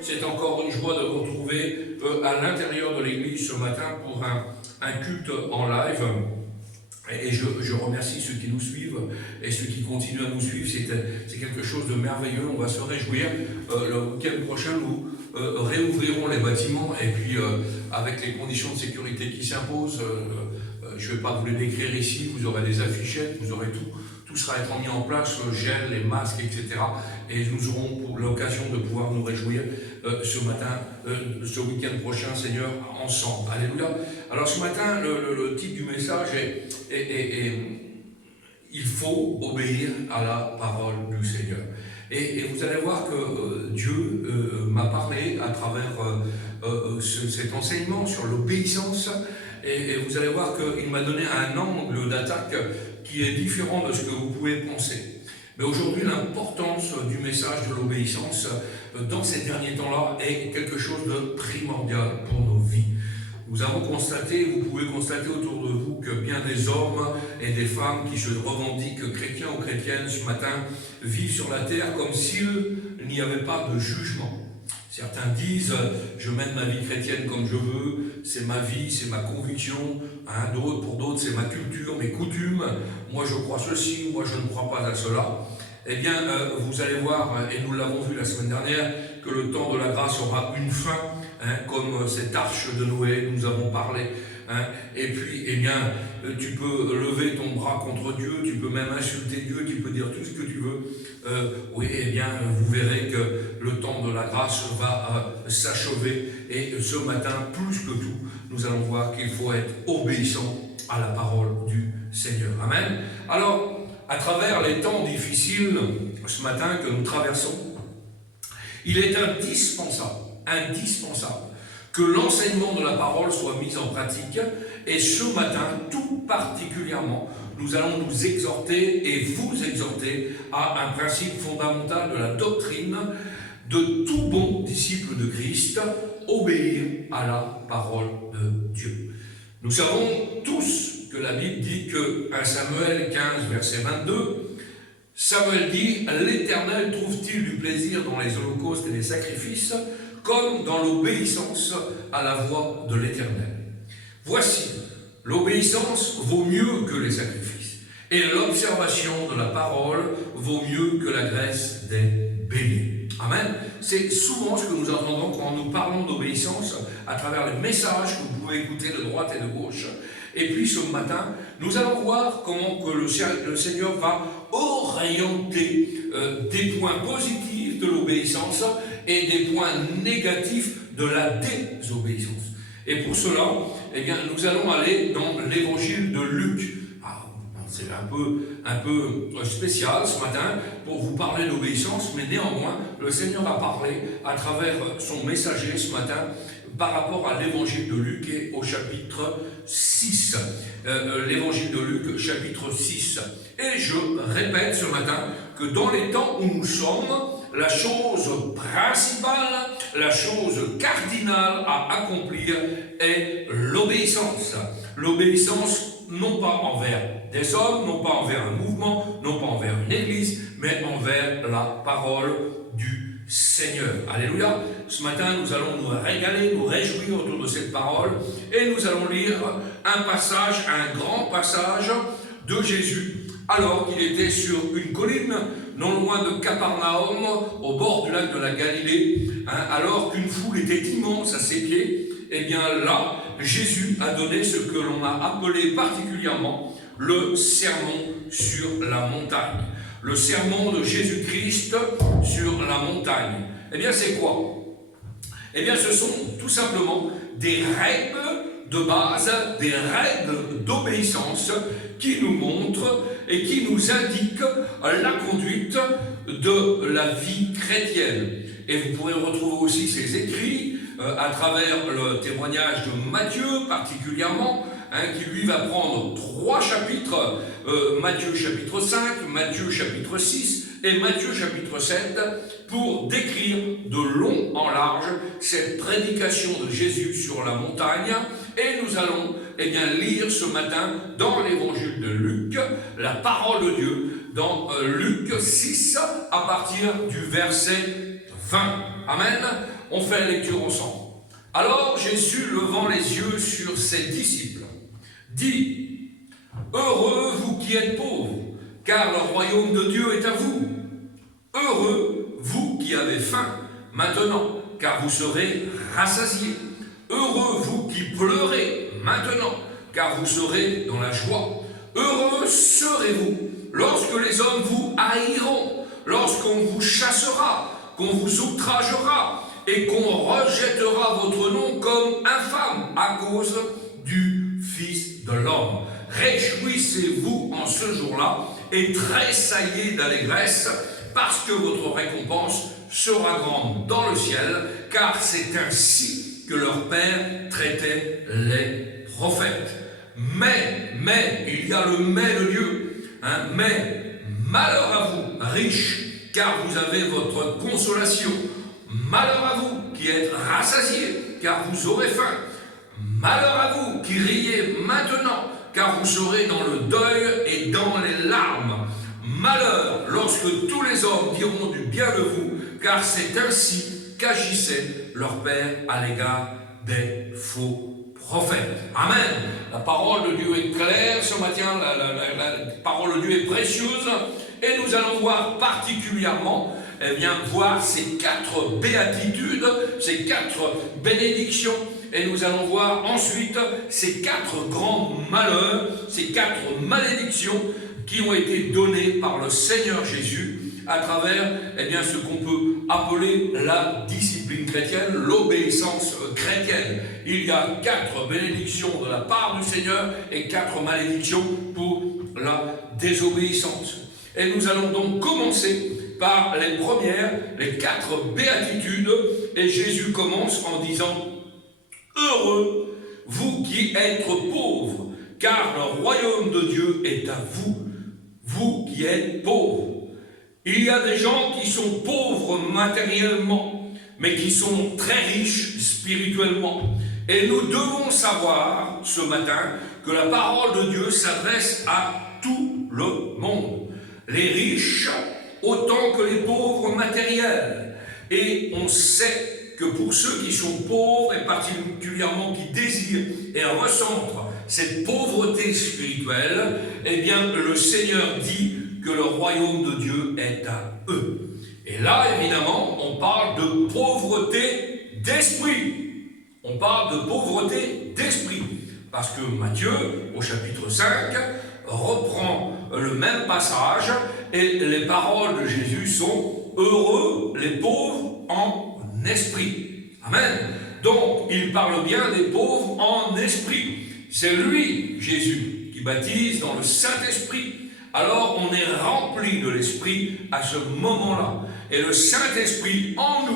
c'est encore une joie de vous retrouver à l'intérieur de l'église ce matin pour un culte en live. Et je remercie ceux qui nous suivent et ceux qui continuent à nous suivre. C'est quelque chose de merveilleux. On va se réjouir. Le week-end prochain, nous réouvrirons les bâtiments. Et puis, avec les conditions de sécurité qui s'imposent, je ne vais pas vous les décrire ici. Vous aurez des affichettes, vous aurez tout. Tout sera être mis en place, le gel, les masques, etc. Et nous aurons l'occasion de pouvoir nous réjouir ce matin, ce week-end prochain, Seigneur, ensemble. Alléluia. Alors ce matin, le titre du message est il faut obéir à la parole du Seigneur. Et vous allez voir que Dieu m'a parlé à travers cet enseignement sur l'obéissance. Et vous allez voir qu'il m'a donné un angle d'attaque qui est différent de ce que vous pouvez penser. Mais aujourd'hui, l'importance du message de l'obéissance dans ces derniers temps-là est quelque chose de primordial pour nos vies. Nous avons constaté, vous pouvez constater autour de vous que bien des hommes et des femmes qui se revendiquent chrétiens ou chrétiennes ce matin vivent sur la terre comme s'il n'y avait pas de jugement. Certains disent « je mène ma vie chrétienne comme je veux, c'est ma vie, c'est ma conviction. » Pour d'autres, c'est ma culture, mes coutumes. Moi, je crois ceci, moi, je ne crois pas à cela. Eh bien, vous allez voir, et nous l'avons vu la semaine dernière, que le temps de la grâce aura une fin, comme cette arche de Noé, nous avons parlé. Et puis, eh bien, tu peux lever ton bras contre Dieu, tu peux même insulter Dieu, tu peux dire tout ce que tu veux. Oui, eh bien, vous verrez que le temps de la grâce va s'achever. Et ce matin, plus que tout, nous allons voir qu'il faut être obéissant à la parole du Seigneur. Amen. Alors, à travers les temps difficiles, ce matin que nous traversons, il est indispensable que l'enseignement de la parole soit mis en pratique. Et ce matin, tout particulièrement, nous allons nous exhorter et vous exhorter à un principe fondamental de la doctrine de tout bon disciple de Christ, obéir à la parole de Dieu. Nous savons tous que la Bible dit que 1 Samuel 15, verset 22, Samuel dit « L'Éternel trouve-t-il du plaisir dans les holocaustes et les sacrifices, comme dans l'obéissance à la voix de l'Éternel. » Voici, l'obéissance vaut mieux que les sacrifices, et l'observation de la parole vaut mieux que la graisse des béliers. Amen. C'est souvent ce que nous entendons quand nous parlons d'obéissance à travers les messages que vous pouvez écouter de droite et de gauche. Et puis ce matin, nous allons voir comment que le Seigneur va orienter des points positifs de l'obéissance et des points négatifs de la désobéissance. Et pour cela, eh bien, nous allons aller dans l'évangile de Luc. C'est un peu spécial ce matin pour vous parler d'obéissance, mais néanmoins, le Seigneur a parlé à travers son messager ce matin par rapport à l'évangile de Luc et au chapitre 6. L'évangile de Luc, chapitre 6. Et je répète ce matin que dans les temps où nous sommes, la chose principale, la chose cardinale à accomplir est l'obéissance. L'obéissance non pas envers des hommes, non pas envers un mouvement, non pas envers une église, mais envers la parole du Seigneur. Alléluia. Ce matin, nous allons nous régaler, nous réjouir autour de cette parole et nous allons lire un passage, un grand passage de Jésus alors qu'il était sur une colline non loin de Capernaum, au bord du lac de la Galilée, alors qu'une foule était immense à ses pieds. Eh bien là, Jésus a donné ce que l'on a appelé particulièrement le sermon sur la montagne. Le sermon de Jésus-Christ sur la montagne. Eh bien, c'est quoi? Eh bien, ce sont tout simplement des règles de base, des règles d'obéissance qui nous montrent et qui nous indiquent la conduite de la vie chrétienne. Et vous pourrez retrouver aussi ces écrits à travers le témoignage de Matthieu particulièrement, qui lui va prendre 3 chapitres, Matthieu chapitre 5, Matthieu chapitre 6 et Matthieu chapitre 7, pour décrire de long en large cette prédication de Jésus sur la montagne. Et nous allons lire ce matin dans l'évangile de Luc, la parole de Dieu, dans Luc 6, à partir du verset 20. Amen. On fait la lecture ensemble. Alors Jésus, levant les yeux sur ses disciples, dit, heureux vous qui êtes pauvres, car le royaume de Dieu est à vous. Heureux vous qui avez faim maintenant, car vous serez rassasiés. Heureux vous qui pleurez maintenant, car vous serez dans la joie. Heureux serez-vous lorsque les hommes vous haïront, lorsqu'on vous chassera, qu'on vous outragera et qu'on rejettera votre nom comme infâme à cause du Fils de l'homme. Réjouissez-vous en ce jour-là et tressaillez d'allégresse, parce que votre récompense sera grande dans le ciel, car c'est ainsi que leur Père traitait les prophètes. Mais, il y a le mais de Dieu, mais, malheur à vous, riches, car vous avez votre consolation. Malheur à vous qui êtes rassasiés, car vous aurez faim. Malheur à vous qui riez maintenant, car vous serez dans le deuil et dans les larmes. Malheur lorsque tous les hommes diront du bien de vous, car c'est ainsi qu'agissait leur Père à l'égard des faux prophètes. Amen. La parole de Dieu est claire ce matin, la parole de Dieu est précieuse, et nous allons voir particulièrement, voir ces 4 béatitudes, ces 4 bénédictions, et nous allons voir ensuite ces 4 grands malheurs, ces 4 malédictions qui ont été données par le Seigneur Jésus à travers ce qu'on peut appeler la discipline chrétienne, l'obéissance chrétienne. Il y a 4 bénédictions de la part du Seigneur et 4 malédictions pour la désobéissance. Et nous allons donc commencer par les premières, les 4 béatitudes, et Jésus commence en disant « Heureux, vous qui êtes pauvres, car le royaume de Dieu est à vous, vous qui êtes pauvres. » Il y a des gens qui sont pauvres matériellement, mais qui sont très riches spirituellement. Et nous devons savoir ce matin que la parole de Dieu s'adresse à tout le monde. Les riches autant que les pauvres matériels. Et on sait que pour ceux qui sont pauvres, et particulièrement qui désirent et ressentent cette pauvreté spirituelle, le Seigneur dit que le royaume de Dieu est à eux. Et là, évidemment, on parle de pauvreté d'esprit. On parle de pauvreté d'esprit. Parce que Matthieu, au chapitre 5, reprend le même passage et les paroles de Jésus sont « Heureux les pauvres en esprit ». Amen. Donc, il parle bien des pauvres en esprit. C'est lui, Jésus, qui baptise dans le Saint-Esprit. Alors, on est rempli de l'Esprit à ce moment-là. Et le Saint-Esprit en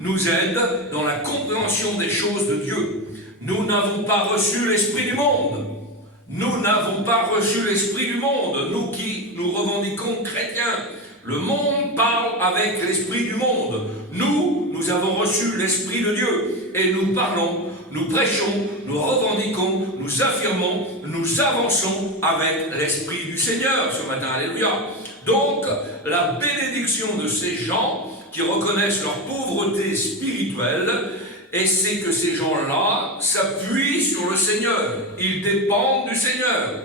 nous aide dans la compréhension des choses de Dieu. Nous n'avons pas reçu l'Esprit du monde. Nous n'avons pas reçu l'Esprit du monde, nous qui nous revendiquons chrétiens. Le monde parle avec l'Esprit du monde. Nous avons reçu l'Esprit de Dieu. Et nous parlons, nous prêchons, nous revendiquons, nous affirmons, nous avançons avec l'Esprit du Seigneur ce matin. Alléluia. Donc, la bénédiction de ces gens qui reconnaissent leur pauvreté spirituelle, et c'est que ces gens-là s'appuient sur le Seigneur. Ils dépendent du Seigneur.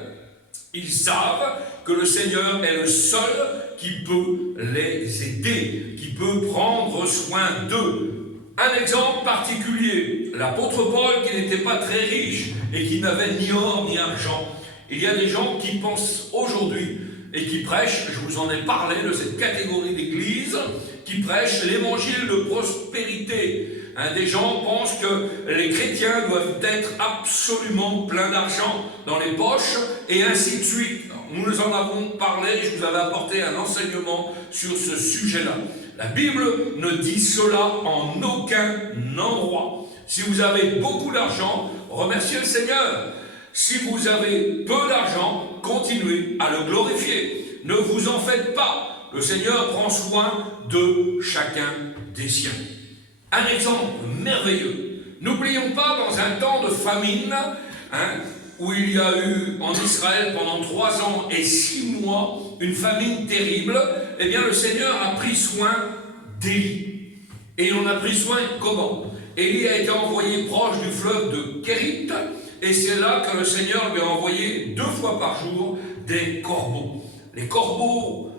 Ils savent que le Seigneur est le seul qui peut les aider, qui peut prendre soin d'eux. Un exemple particulier, l'apôtre Paul qui n'était pas très riche et qui n'avait ni or ni argent. Il y a des gens qui pensent aujourd'hui et qui prêchent, je vous en ai parlé de cette catégorie d'église, qui prêchent l'évangile de prospérité. Des gens pensent que les chrétiens doivent être absolument pleins d'argent dans les poches et ainsi de suite. Nous en avons parlé, je vous avais apporté un enseignement sur ce sujet-là. La Bible ne dit cela en aucun endroit. Si vous avez beaucoup d'argent, remerciez le Seigneur. Si vous avez peu d'argent, continuez à le glorifier. Ne vous en faites pas. Le Seigneur prend soin de chacun des siens. Un exemple merveilleux. N'oublions pas, dans un temps de famine, où il y a eu en Israël pendant 3 ans et 6 mois une famine terrible, le Seigneur a pris soin d'Élie. Et il en a pris soin comment? Élie a été envoyé proche du fleuve de Kérit, et c'est là que le Seigneur lui a envoyé 2 fois par jour des corbeaux. Les corbeaux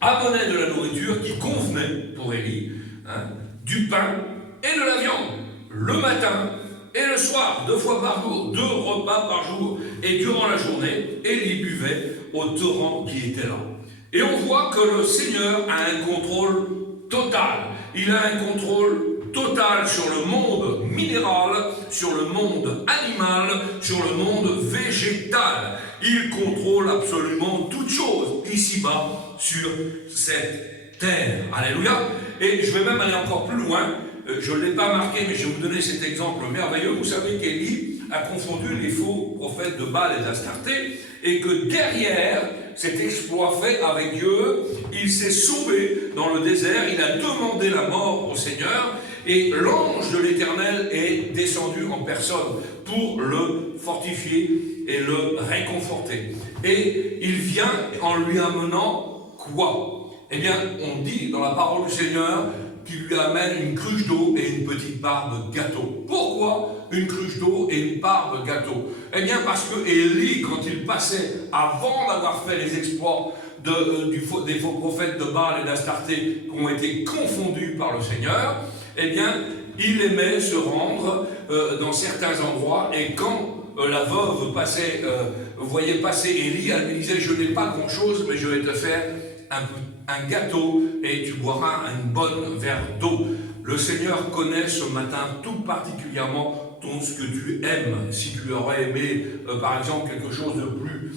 amenaient de la nourriture qui convenait pour Élie, du pain et de la viande, le matin et le soir, 2 fois par jour, 2 repas par jour. Et durant la journée, Élie buvait au torrent qui était là. Et on voit que le Seigneur a un contrôle total. Il a un contrôle total sur le monde minéral, sur le monde animal, sur le monde végétal. Il contrôle absolument toutes choses ici-bas sur cette terre. Alléluia. Et je vais même aller encore plus loin. Je ne l'ai pas marqué, mais je vais vous donner cet exemple merveilleux. Vous savez qu'Élie a confondu les faux prophètes de Baal et d'Astarté, et que derrière cet exploit fait avec Dieu, il s'est sauvé dans le désert, il a demandé la mort au Seigneur, et l'ange de l'Éternel est descendu en personne pour le fortifier et le réconforter. Et il vient en lui amenant quoi? Eh bien, on dit dans la parole du Seigneur qu'il lui amène une cruche d'eau et une petite part de gâteau. Pourquoi une cruche d'eau et une part de gâteau? Eh bien, parce que Élie, quand il passait, avant d'avoir fait les exploits des faux prophètes de Baal et d'Astarté qui ont été confondus par le Seigneur, eh bien, il aimait se rendre dans certains endroits, et quand la veuve voyait passer Élie, elle lui disait: je n'ai pas grand-chose, mais je vais te faire un gâteau et tu boiras une bonne verre d'eau. Le Seigneur connaît ce matin tout particulièrement ce que tu aimes. Si tu aurais aimé, par exemple, quelque chose de plus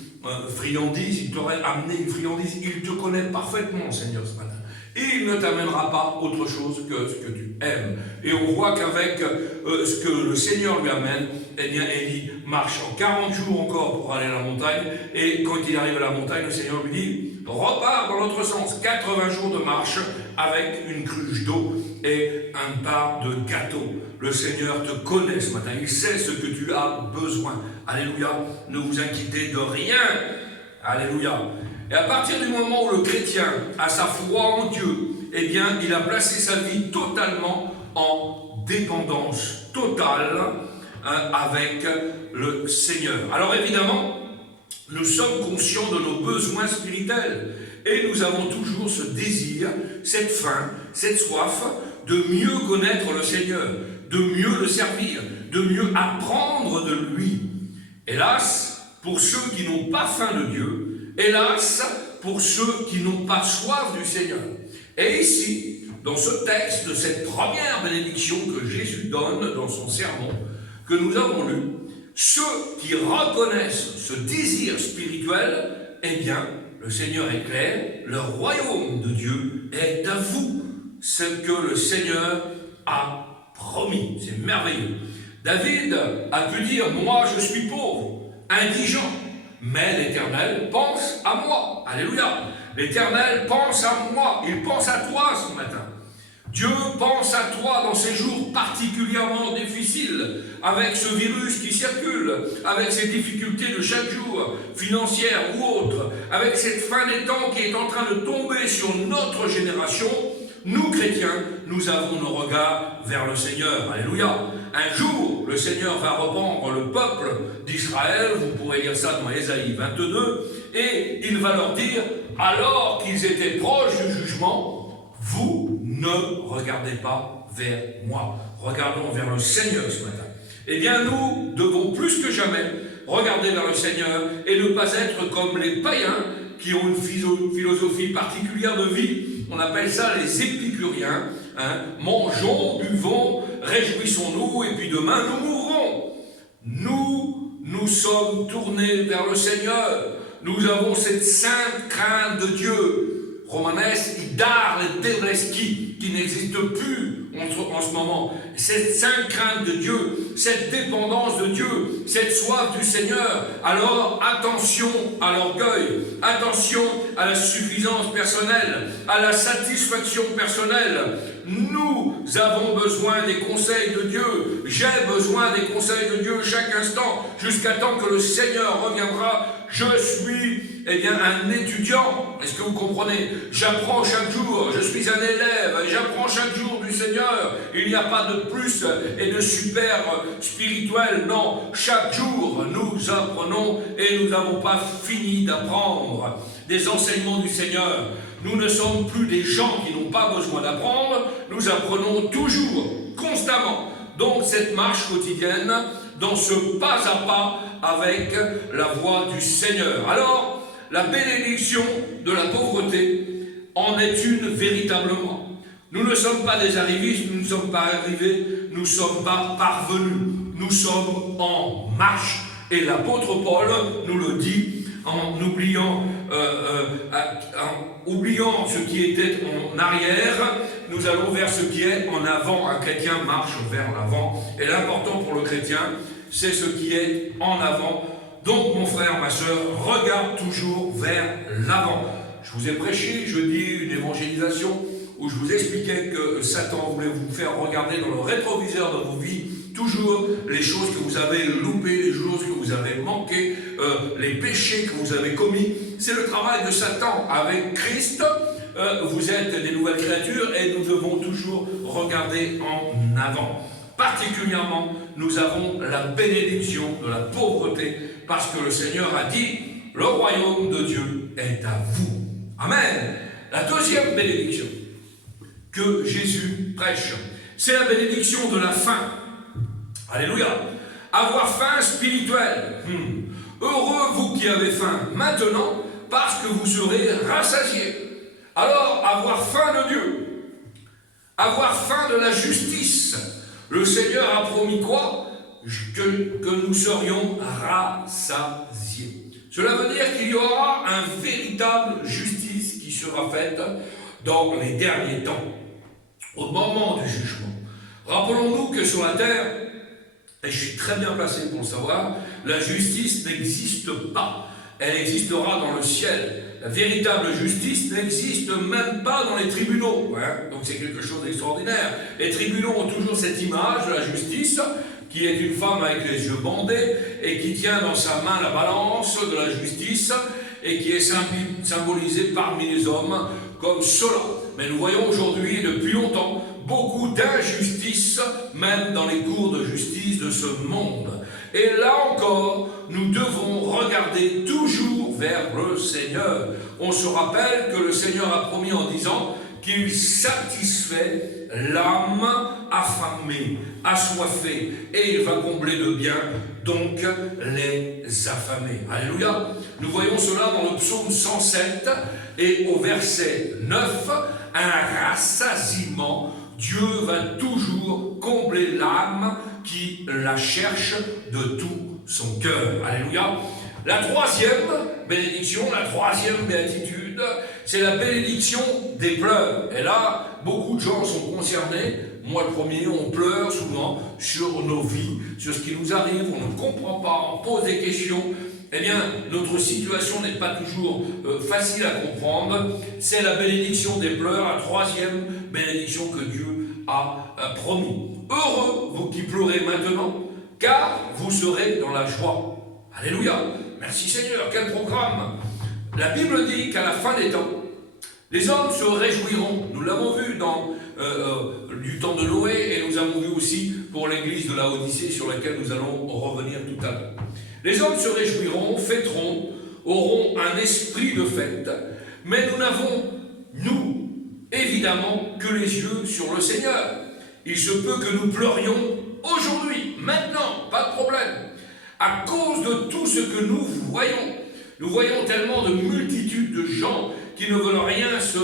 friandise, il t'aurait amené une friandise. Il te connaît parfaitement, Seigneur, ce matin. Et il ne t'amènera pas autre chose que ce que tu aimes. Et on voit qu'avec ce que le Seigneur lui amène, eh bien, Élie marche en 40 jours encore pour aller à la montagne. Et quand il arrive à la montagne, le Seigneur lui dit: repars dans l'autre sens. 80 jours de marche avec une cruche d'eau et un part de gâteau. Le Seigneur te connaît ce matin. Il sait ce que tu as besoin. Alléluia. Ne vous inquiétez de rien. Alléluia. Et à partir du moment où le chrétien a sa foi en Dieu, eh bien, il a placé sa vie totalement en dépendance totale avec le Seigneur. Alors évidemment, nous sommes conscients de nos besoins spirituels et nous avons toujours ce désir, cette faim, cette soif de mieux connaître le Seigneur, de mieux le servir, de mieux apprendre de lui. Hélas, pour ceux qui n'ont pas faim de Dieu, hélas, pour ceux qui n'ont pas soif du Seigneur. Et ici, dans ce texte de cette première bénédiction que Jésus donne dans son sermon, que nous avons lu, ceux qui reconnaissent ce désir spirituel, eh bien, le Seigneur est clair, le royaume de Dieu est à vous. Ce que le Seigneur a promis. C'est merveilleux. David a pu dire: moi je suis pauvre, indigent, mais l'Éternel pense à moi. Alléluia. L'Éternel pense à moi. Il pense à toi ce matin. Dieu pense à toi dans ces jours particulièrement difficiles, avec ce virus qui circule, avec ces difficultés de chaque jour, financières ou autres, avec cette fin des temps qui est en train de tomber sur notre génération. Nous, chrétiens, nous avons nos regards vers le Seigneur. Alléluia. Un jour, le Seigneur va reprendre le peuple d'Israël, vous pourrez lire ça dans Ésaïe 22, et il va leur dire, alors qu'ils étaient proches du jugement, vous ne regardez pas vers moi. Regardons vers le Seigneur ce matin. Eh bien, nous devons plus que jamais regarder vers le Seigneur et ne pas être comme les païens qui ont une philosophie particulière de vie. On appelle ça les épicuriens. Mangeons, buvons, réjouissons-nous, et puis demain nous mourrons. Nous sommes tournés vers le Seigneur. Nous avons cette sainte crainte de Dieu. Romanes idar le devreski, qui n'existe plus en ce moment. Cette sainte crainte de Dieu, cette dépendance de Dieu, cette soif du Seigneur. Alors attention à l'orgueil, attention à la suffisance personnelle, à la satisfaction personnelle. Nous avons besoin des conseils de Dieu. J'ai besoin des conseils de Dieu chaque instant, jusqu'à temps que le Seigneur reviendra. Je suis, un étudiant. Est-ce que vous comprenez? J'apprends chaque jour. Je suis un élève. Et j'apprends chaque jour du Seigneur. Il n'y a pas de plus et de super spirituel. Non, chaque jour, nous apprenons et nous n'avons pas fini d'apprendre des enseignements du Seigneur. Nous ne sommes plus des gens qui n'ont pas besoin d'apprendre. Nous apprenons toujours, constamment. Donc, cette marche quotidienne, dans ce pas à pas avec la voix du Seigneur. Alors, la bénédiction de la pauvreté en est une véritablement. Nous ne sommes pas des arrivistes, nous ne sommes pas arrivés, nous ne sommes pas parvenus. Nous sommes en marche. Et l'apôtre Paul nous le dit en oubliant ce qui était en arrière, nous allons vers ce qui est en avant. Un chrétien marche vers l'avant. Et l'important pour le chrétien, c'est ce qui est en avant. Donc, mon frère, ma soeur, regarde toujours vers l'avant. Je vous ai prêché jeudi une évangélisation où je vous expliquais que Satan voulait vous faire regarder dans le rétroviseur de vos vies toujours les choses que vous avez loupées, les choses que vous avez manquées, les péchés que vous avez commis. C'est le travail de Satan. Avec Christ, vous êtes des nouvelles créatures et nous devons toujours regarder en avant. Particulièrement, nous avons la bénédiction de la pauvreté parce que le Seigneur a dit « Le royaume de Dieu est à vous ». Amen. La deuxième bénédiction que Jésus prêche, c'est la bénédiction de la faim. Alléluia. Avoir faim spirituelle. Heureux vous qui avez faim maintenant, parce que vous serez rassasiés. Alors, avoir faim de Dieu, avoir faim de la justice. Le Seigneur a promis quoi? Que nous serions rassasiés. Cela veut dire qu'il y aura une véritable justice qui sera faite dans les derniers temps, au moment du jugement. Rappelons-nous que sur la terre, et je suis très bien placé pour le savoir, la justice n'existe pas. Elle existera dans le ciel. La véritable justice n'existe même pas dans les tribunaux. Donc c'est quelque chose d'extraordinaire. Les tribunaux ont toujours cette image de la justice, qui est une femme avec les yeux bandés, et qui tient dans sa main la balance de la justice, et qui est symbolisée parmi les hommes comme cela. Mais nous voyons aujourd'hui, depuis longtemps, beaucoup d'injustice, même dans les cours de justice de ce monde. Et là encore, nous devons regarder toujours vers le Seigneur. On se rappelle que le Seigneur a promis en disant qu'il satisfait l'âme affamée, assoiffée, et il va combler de bien, donc, les affamés. Alléluia. Nous voyons cela dans le psaume 107, et au verset 9, un rassasiement. Dieu va toujours combler l'âme qui la cherche de tout son cœur. Alléluia. La troisième bénédiction, la troisième béatitude, c'est la bénédiction des pleurs. Et là, beaucoup de gens sont concernés. Moi, le premier, on pleure souvent sur nos vies, sur ce qui nous arrive, on ne comprend pas, on pose des questions. Eh bien, notre situation n'est pas toujours facile à comprendre. C'est la bénédiction des pleurs, la troisième bénédiction que Dieu a promis. Heureux, vous qui pleurez maintenant, car vous serez dans la joie. Alléluia. Merci Seigneur, quel programme. La Bible dit qu'à la fin des temps, les hommes se réjouiront. Nous l'avons vu dans du temps de Noé, et nous avons vu aussi pour l'église de la Odyssée, sur laquelle nous allons revenir tout à l'heure. Les hommes se réjouiront, fêteront, auront un esprit de fête, mais nous n'avons, nous, évidemment, que les yeux sur le Seigneur. Il se peut que nous pleurions aujourd'hui, maintenant, pas de problème, à cause de tout ce que nous voyons. Nous voyons tellement de multitudes de gens qui ne veulent rien se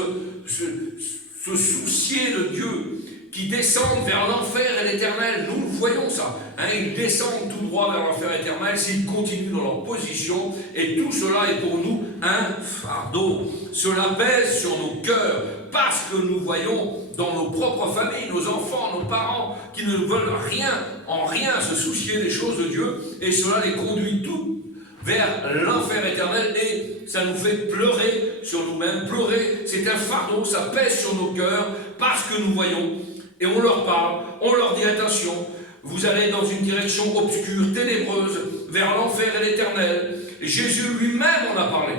soucier de Dieu, qui descendent vers l'enfer et l'éternel. Nous voyons ça. Ils descendent tout droit vers l'enfer éternel s'ils continuent dans leur position. Et tout cela est pour nous un fardeau. Cela pèse sur nos cœurs parce que nous voyons dans nos propres familles, nos enfants, nos parents, qui ne veulent rien, en rien se soucier des choses de Dieu. Et cela les conduit tout vers l'enfer éternel et ça nous fait pleurer sur nous-mêmes. Pleurer, c'est un fardeau, ça pèse sur nos cœurs parce que nous voyons et on leur parle, on leur dit attention, vous allez dans une direction obscure, ténébreuse, vers l'enfer et l'éternel. Et Jésus lui-même en a parlé.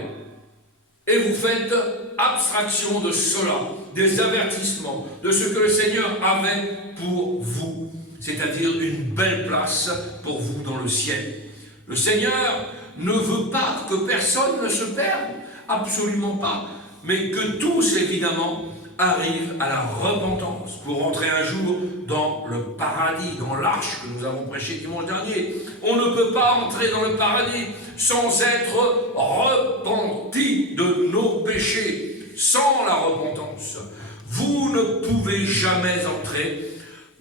Et vous faites abstraction de cela, des avertissements, de ce que le Seigneur avait pour vous, c'est-à-dire une belle place pour vous dans le ciel. Le Seigneur ne veut pas que personne ne se perde, absolument pas, mais que tous, évidemment, arrivent à la repentance pour entrer un jour dans le paradis, dans l'arche que nous avons prêché dimanche dernier. On ne peut pas entrer dans le paradis sans être repenti de nos péchés, sans la repentance. Vous ne pouvez jamais entrer.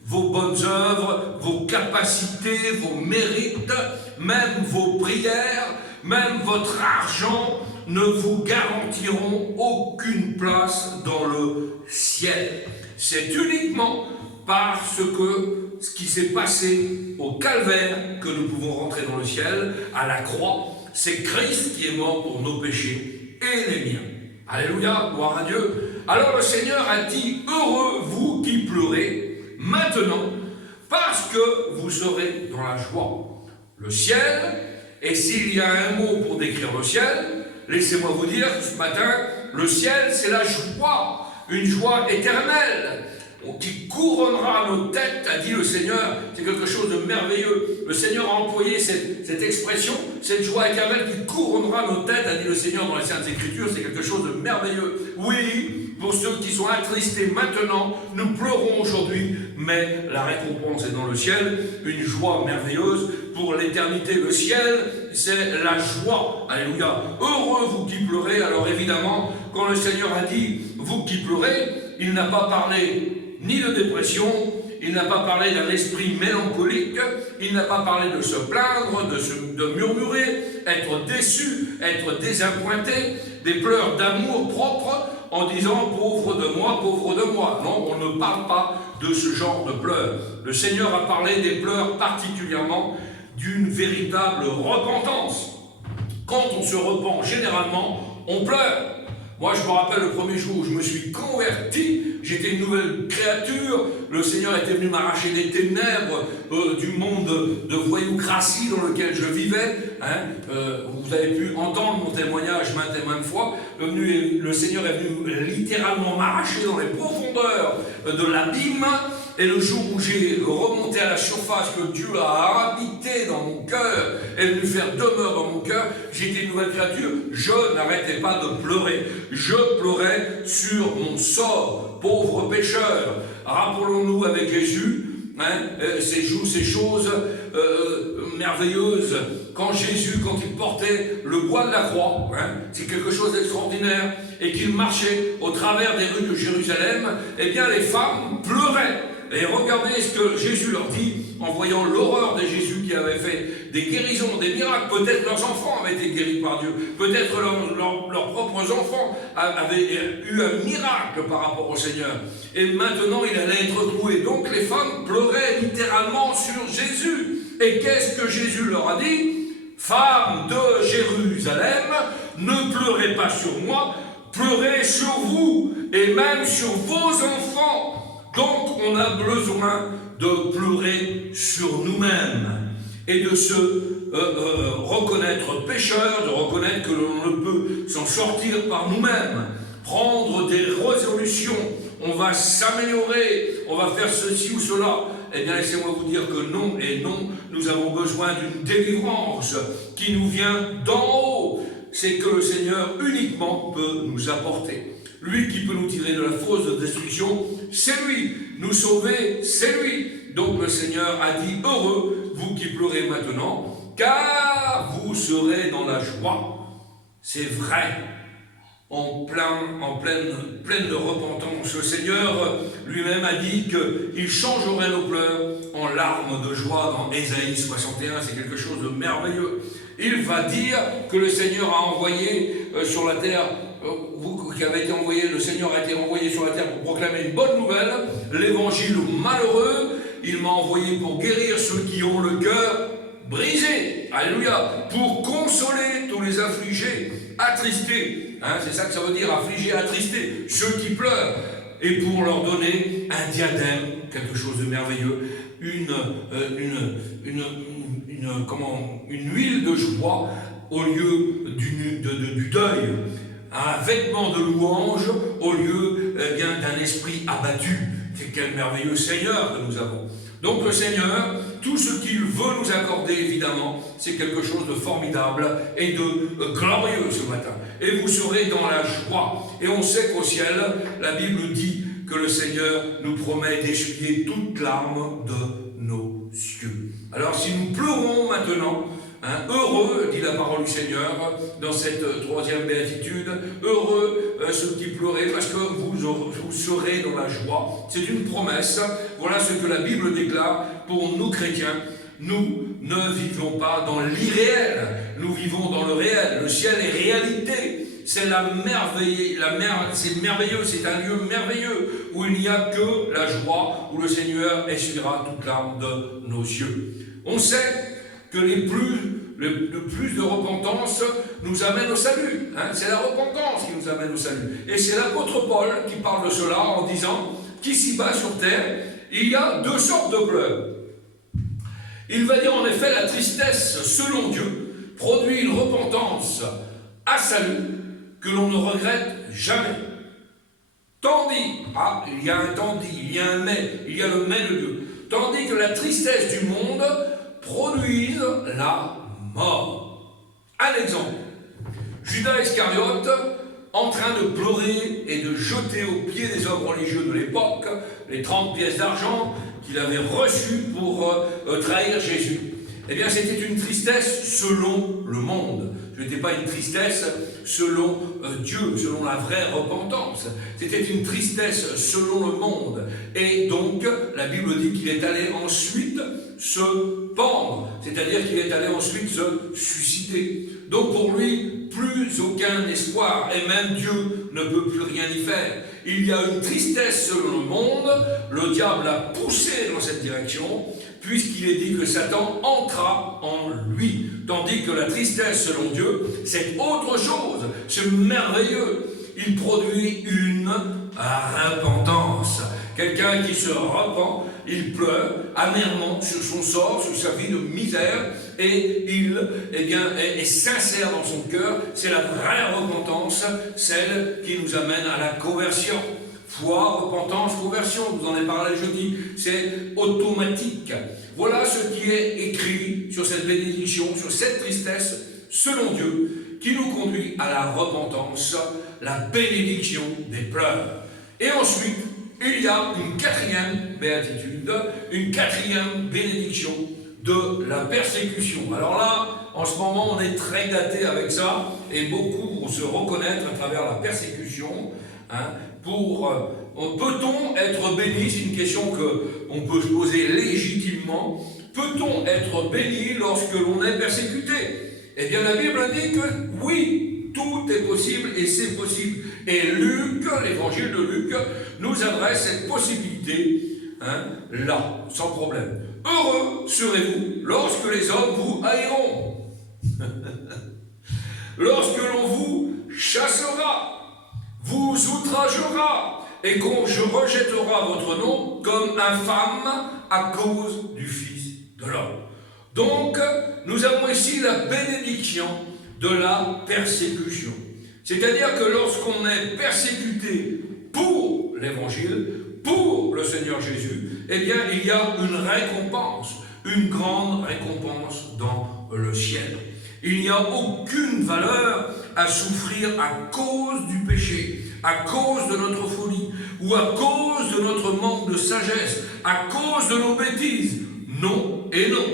Vos bonnes œuvres, vos capacités, vos mérites, même vos prières, même votre argent ne vous garantiront aucune place dans le ciel. C'est uniquement parce que ce qui s'est passé au calvaire que nous pouvons rentrer dans le ciel, à la croix. C'est Christ qui est mort pour nos péchés et les miens. Alléluia, gloire à Dieu. Alors le Seigneur a dit, heureux vous qui pleurez, maintenant, parce que vous serez dans la joie. Le ciel, et s'il y a un mot pour décrire le ciel, laissez-moi vous dire ce matin, le ciel c'est la joie, une joie éternelle, qui couronnera nos têtes, a dit le Seigneur. C'est quelque chose de merveilleux. Le Seigneur a employé cette expression, cette joie éternelle qui couronnera nos têtes, a dit le Seigneur dans les Saintes Écritures. C'est quelque chose de merveilleux. Oui, pour ceux qui sont attristés maintenant, nous pleurons aujourd'hui, mais la récompense est dans le ciel, une joie merveilleuse pour l'éternité. Le ciel, c'est la joie. Alléluia. Heureux vous qui pleurez. Alors évidemment, quand le Seigneur a dit vous qui pleurez, il n'a pas parlé ni de dépression, il n'a pas parlé d'un esprit mélancolique, il n'a pas parlé de se plaindre, de murmurer, être déçu, être désappointé, des pleurs d'amour propre en disant « pauvre de moi, pauvre de moi ». Non, on ne parle pas de ce genre de pleurs. Le Seigneur a parlé des pleurs particulièrement d'une véritable repentance. Quand on se repent, généralement, on pleure. Moi, je me rappelle le premier jour où je me suis converti, j'étais une nouvelle créature, le Seigneur était venu m'arracher des ténèbres du monde de voyoucratie dans lequel je vivais. Vous avez pu entendre mon témoignage maintes et maintes fois. Le Seigneur est venu littéralement m'arracher dans les profondeurs de l'abîme. Et le jour où j'ai remonté à la surface, que Dieu a habité dans mon cœur, est venu faire demeure dans mon cœur, j'étais une nouvelle créature, je n'arrêtais pas de pleurer. Je pleurais sur mon sort, pauvre pécheur. Rappelons-nous avec Jésus, ces choses merveilleuses. Quand Jésus, quand il portait le bois de la croix, c'est quelque chose d'extraordinaire, et qu'il marchait au travers des rues de Jérusalem, eh bien les femmes pleuraient. Et regardez ce que Jésus leur dit en voyant l'horreur de Jésus qui avait fait des guérisons, des miracles. Peut-être leurs enfants avaient été guéris par Dieu. Peut-être leurs propres enfants avaient eu un miracle par rapport au Seigneur. Et maintenant, il allait être cloué. Donc les femmes pleuraient littéralement sur Jésus. Et qu'est-ce que Jésus leur a dit? Femmes de Jérusalem, ne pleurez pas sur moi, pleurez sur vous et même sur vos enfants. Donc, on a besoin de pleurer sur nous-mêmes et de se reconnaître pécheur, de reconnaître que l'on ne peut s'en sortir par nous-mêmes, prendre des résolutions, on va s'améliorer, on va faire ceci ou cela. Eh bien, laissez-moi vous dire que non et non, nous avons besoin d'une délivrance qui nous vient d'en haut. C'est que le Seigneur uniquement peut nous apporter. Lui qui peut nous tirer de la fosse de destruction, c'est lui. Nous sauver, c'est lui. Donc le Seigneur a dit, heureux, vous qui pleurez maintenant, car vous serez dans la joie. C'est vrai. En pleine de repentance, le Seigneur lui-même a dit qu'il changerait nos pleurs en larmes de joie dans Ésaïe 61. C'est quelque chose de merveilleux. Il va dire que le Seigneur a envoyé sur la terre, vous qui avez été envoyé, le Seigneur a été envoyé sur la terre pour proclamer une bonne nouvelle, l'évangile aux malheureux. Il m'a envoyé pour guérir ceux qui ont le cœur brisé, alléluia, pour consoler tous les affligés, attristés, c'est ça que ça veut dire, affligés, attristés, ceux qui pleurent, et pour leur donner un diadème, quelque chose de merveilleux, une huile de joie au lieu du deuil, un vêtement de louange au lieu d'un esprit abattu. C'est quel merveilleux Seigneur que nous avons. Donc le Seigneur, tout ce qu'il veut nous accorder, évidemment, c'est quelque chose de formidable et de glorieux ce matin. Et vous serez dans la joie. Et on sait qu'au ciel, la Bible dit que le Seigneur nous promet d'essuyer toute larme de nos yeux. Alors si nous pleurons maintenant, heureux, dit la parole du Seigneur, dans cette troisième béatitude, heureux ceux qui pleuraient, parce que vous serez dans la joie. C'est une promesse. Voilà ce que la Bible déclare pour nous chrétiens. Nous ne vivons pas dans l'irréel, nous vivons dans le réel. Le ciel est réalité. C'est c'est merveilleux, c'est un lieu merveilleux où il n'y a que la joie, où le Seigneur essuiera toute larme de nos yeux. On sait que le plus de repentance nous amène au salut. C'est la repentance qui nous amène au salut. Et c'est l'apôtre Paul qui parle de cela en disant qu'ici-bas sur terre, il y a deux sortes de pleurs. Il va dire en effet la tristesse selon Dieu produit une repentance à salut que l'on ne regrette jamais. Tandis, il y a un tandis, il y a un mais, il y a le mais de Dieu. Tandis que la tristesse du monde produise la mort. Un exemple, Judas Iscariote, en train de pleurer et de jeter aux pieds des hommes religieux de l'époque les 30 pièces d'argent qu'il avait reçues pour trahir Jésus. Eh bien, c'était une tristesse selon le monde. Ce n'était pas une tristesse selon Dieu, selon la vraie repentance. C'était une tristesse selon le monde. Et donc, la Bible dit qu'il est allé ensuite se pendre, c'est-à-dire qu'il est allé ensuite se suicider. Donc pour lui, plus aucun espoir, et même Dieu ne peut plus rien y faire. Il y a une tristesse selon le monde, le diable a poussé dans cette direction, puisqu'il est dit que Satan entra en lui. Tandis que la tristesse selon Dieu, c'est autre chose, c'est merveilleux. Il produit une repentance. Quelqu'un qui se repent, il pleure amèrement sur son sort, sur sa vie de misère, et il est sincère dans son cœur. C'est la vraie repentance, celle qui nous amène à la conversion. Foi, repentance, conversion, je vous en ai parlé jeudi, c'est automatique. Voilà ce qui est écrit sur cette bénédiction, sur cette tristesse, selon Dieu, qui nous conduit à la repentance, la bénédiction des pleurs. Et ensuite, il y a une quatrième béatitude, une quatrième bénédiction de la persécution. Alors là, en ce moment, on est très gâtés avec ça, et beaucoup vont se reconnaître à travers la persécution. Peut-on être béni? C'est une question qu'on peut se poser légitimement. Peut-on être béni lorsque l'on est persécuté? Eh bien, la Bible dit que oui, tout est possible et c'est possible. Et Luc, l'évangile de Luc, nous adresse cette possibilité là, sans problème. Heureux serez-vous lorsque les hommes vous haïront, lorsque l'on vous chassera, vous outragera et qu'on rejettera votre nom comme infâme à cause du Fils de l'homme. Donc, nous avons ici la bénédiction de la persécution. C'est-à-dire que lorsqu'on est persécuté pour l'Évangile, pour le Seigneur Jésus, eh bien, il y a une récompense, une grande récompense dans le ciel. Il n'y a aucune valeur à souffrir à cause du péché, à cause de notre folie, ou à cause de notre manque de sagesse, à cause de nos bêtises. Non et non.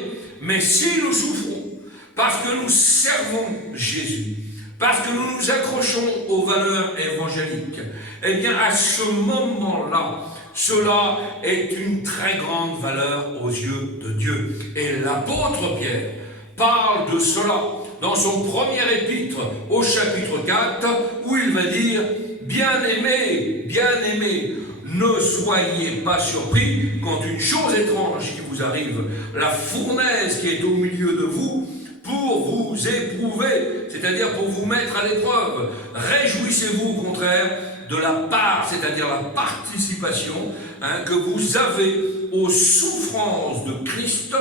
Mais si nous souffrons, parce que nous servons Jésus, parce que nous nous accrochons aux valeurs évangéliques, eh bien à ce moment-là, cela est une très grande valeur aux yeux de Dieu. Et l'apôtre Pierre parle de cela dans son premier épître au chapitre 4, où il va dire « Bien-aimés, ne soyez pas surpris quand une chose étrange qui vous vous arrive, la fournaise qui est au milieu de vous, pour vous éprouver, c'est-à-dire pour vous mettre à l'épreuve. Réjouissez-vous au contraire de la part, c'est-à-dire la participation que vous avez aux souffrances de Christ,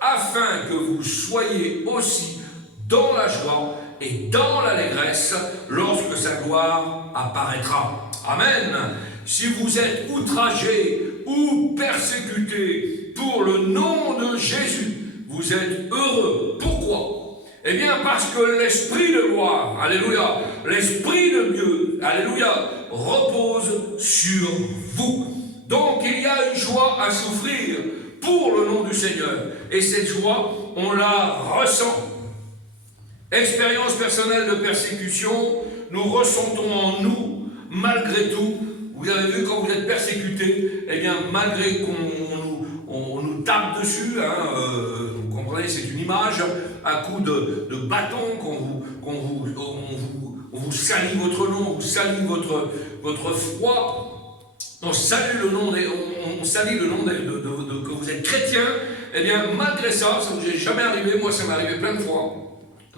afin que vous soyez aussi dans la joie et dans l'allégresse lorsque sa gloire apparaîtra. Amen. Si vous êtes outragés ou persécutés pour le nom de Jésus, vous êtes heureux. Pourquoi? Eh bien parce que l'Esprit de gloire, alléluia, l'Esprit de Dieu, alléluia, repose sur vous. Donc il y a une joie à souffrir pour le nom du Seigneur. Et cette joie, on la ressent. Expérience personnelle de persécution, nous ressentons en nous, malgré tout. Vous avez vu, quand vous êtes persécuté, eh bien, malgré qu'on nous tape dessus, vous comprenez, c'est une image, à coup de bâton, on vous salit votre nom, on vous salit votre foi, on salit le nom, que vous êtes chrétien. Eh bien, malgré ça, ça ne vous est jamais arrivé, moi ça m'est arrivé plein de fois,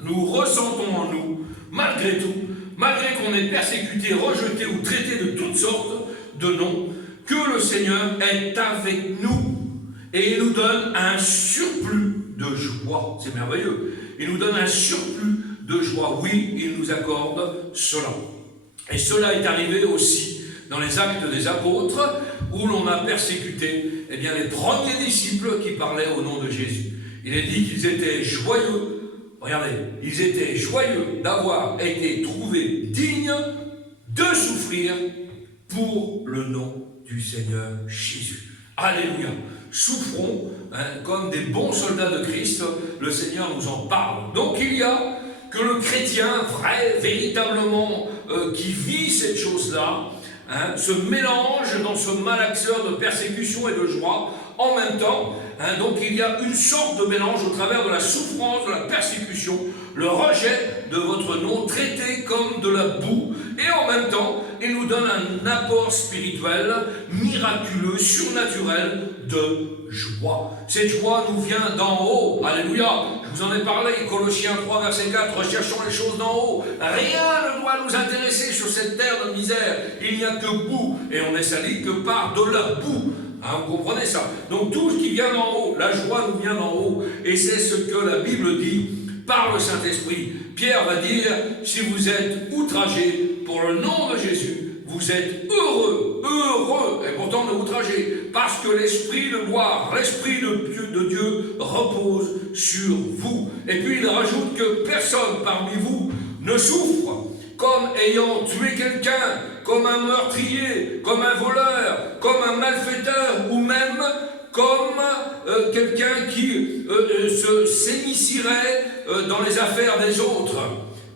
nous ressentons en nous, malgré tout, malgré qu'on est persécuté, rejeté ou traité de toutes sortes de noms, que le Seigneur est avec nous et il nous donne un surplus de joie. C'est merveilleux. Il nous donne un surplus de joie. Oui, il nous accorde cela. Et cela est arrivé aussi dans les Actes des Apôtres, où l'on a persécuté les premiers disciples qui parlaient au nom de Jésus. Il est dit qu'ils étaient joyeux. Regardez, ils étaient joyeux d'avoir été trouvés dignes de souffrir pour le nom du Seigneur Jésus. Alléluia. Souffrons comme des bons soldats de Christ, le Seigneur nous en parle. Donc il y a que le chrétien vrai, véritablement, qui vit cette chose-là, se mélange dans ce malaxeur de persécution et de joie en même temps. Donc il y a une sorte de mélange au travers de la souffrance, de la persécution, le rejet de votre nom traité comme de la boue, et en même temps il nous donne un apport spirituel, miraculeux, surnaturel de joie. Cette joie nous vient d'en haut. Alléluia. Je vous en ai parlé, Colossiens 3, verset 4, recherchons les choses d'en haut. Rien ne doit nous intéresser sur cette terre de misère. Il n'y a que boue, et on n'est sali que par de la boue. Vous comprenez ça? Donc tout ce qui vient d'en haut, la joie nous vient d'en haut, et c'est ce que la Bible dit par le Saint-Esprit. Pierre va dire, si vous êtes outragés pour le nom de Jésus, vous êtes heureux, et pourtant de outrager, parce que l'Esprit de gloire, l'Esprit de Dieu repose sur vous. Et puis il rajoute que personne parmi vous ne souffre comme ayant tué quelqu'un, comme un meurtrier, comme un voleur, comme un malfaiteur, ou même comme quelqu'un qui s'initierait dans les affaires des autres.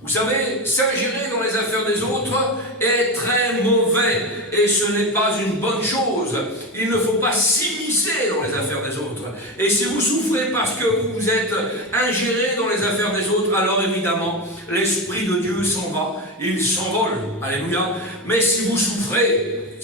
Vous savez, s'ingérer dans les affaires des autres est très mauvais, et ce n'est pas une bonne chose. Il ne faut pas s'immiscer dans les affaires des autres. Et si vous souffrez parce que vous êtes ingéré dans les affaires des autres, alors évidemment, l'Esprit de Dieu s'en va, il s'envole. Alléluia. Mais si vous souffrez